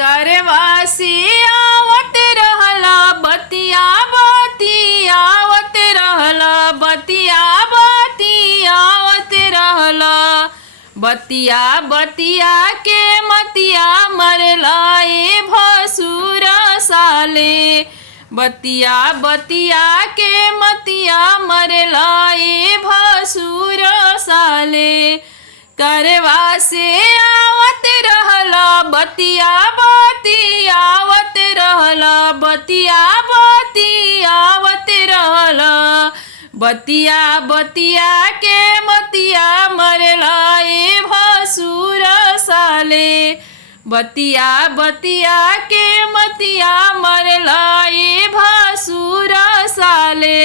करवासी आवत रहला बतिया बतियावत रहला बतिया बतियावत रहला बतिया बतिया के मतिया मरला ए भसुर साले बतिया बतिया के मतिया मरला ए भसुर साले करवा से आवत रहला बतिया बतियावत रहला बतिया बतियावत रहला बतिया बतिया के मतिया मरला ए भसुर साले बतिया बतिया के मतिया मरला ए भसुर साले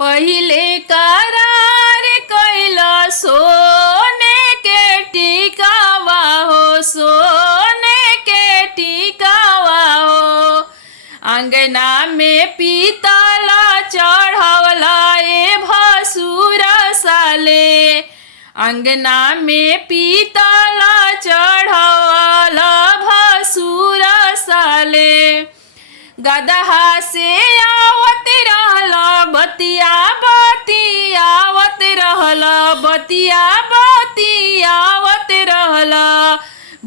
पहिले करार कैला सोने के टिकावा हो सोने के टिकावा हो अंगना में पीतला चढ़वला ए भसुर साले अंगना में पीतला चढ़वला भसुर साले गदहा से आवत रहला बतिया बतियावत रहला बतिया बतियावत रहला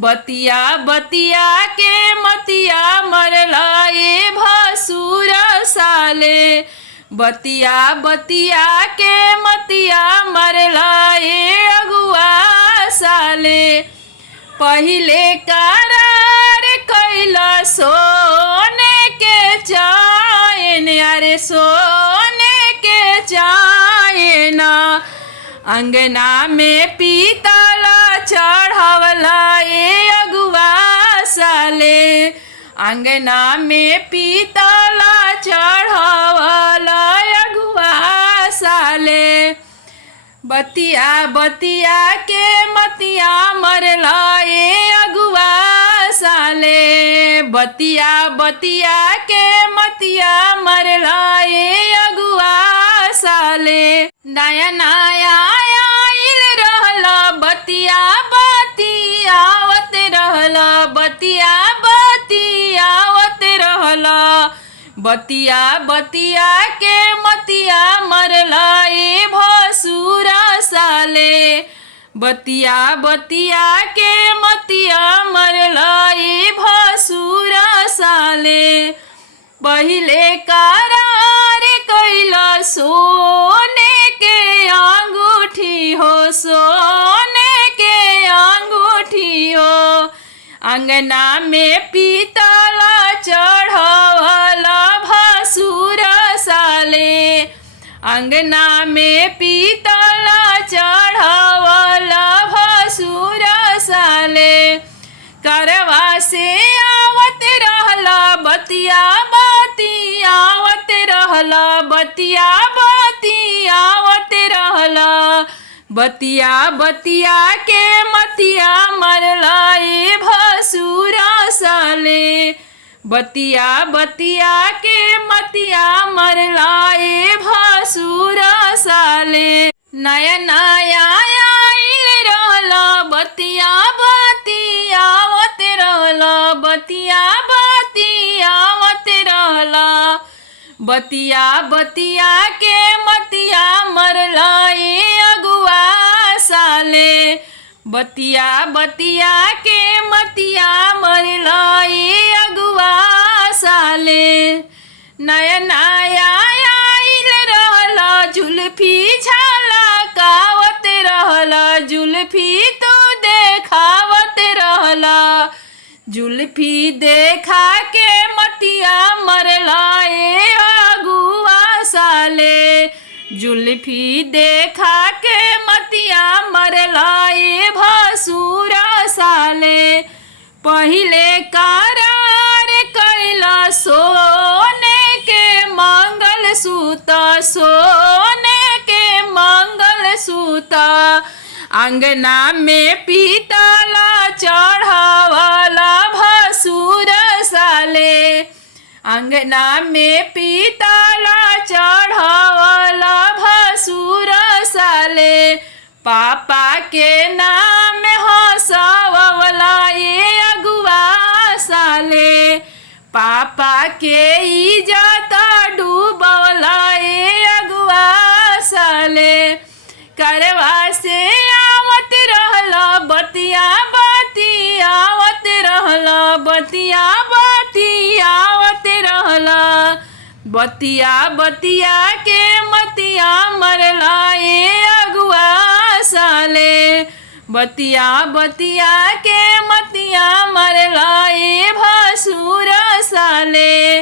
बतिया बतिया के मतिया मरला ए भसुर साले बतिया बतिया के मतिया मरला ए अगुआ साले पहिले करार कैला सोने के चैन अरे सोने के चैन अंगना में पीतला चढ़वला ए अगुआ साले अंगना में पीतला चढ़वला अगुआ साले बतिया बतिया के मतिया मरला ए अगुआ साले बतिया बतिया के मतिया मरला ए अगुआ साले नया नया आइल रहला बतिया बतियावत रहला बतिया बतियावत रहला बतिया बतिया के मतिया मरला ए भसुर साले बतिया बतिया के मतिया मरला ए भसुर साले पहिले करार कैला सोने के अंगूठी हो सोने के अंगूठी हो अंगना में पीतला चढ़वला भसुर साले अंगना में पीतला चढ़वला भसुर साले करवा से आवत रहला बतिया बतियावत रहला बतिया बतियावत रहला बतिया बतिया के मतिया मरला ए भसुर साले बतिया बतिया के मतिया मरला ए भसुर साले नया नया आइल रहला बतिया बतियावत रहला बतिया बतियावत रहला बतिया बतिया के मतिया मरला ए अगुआ साले बतिया बतिया के मतिया मरला ए अगुआ साले नया नया आइल रहला जुल्फी झलकावत रहला जुल्फी तू देखावत रहला जुल्फी देखा के मतिया मरला ए अगुआ साले जुल्फी देखा के मतिया मरला ए भसुर साले पहिले करार कैला सोने के मंगल सूता सोने के मंगल सूता अंगना में पीतला चढ़वला भसुर साले अंगना में पीतला चढ़वला भसुर साले पापा के नाम हंसवला ये अगुआ साले। साले पापा के इज्जत डूबवला ए अगुआ साले करवा से आवत रहला बतिया बतियावत रहला बतिया बतियावत रहला बतिया बतिया के मतिया मरला ए अगुआ साले बतिया बतिया के मतिया मरला ए भसुर साले।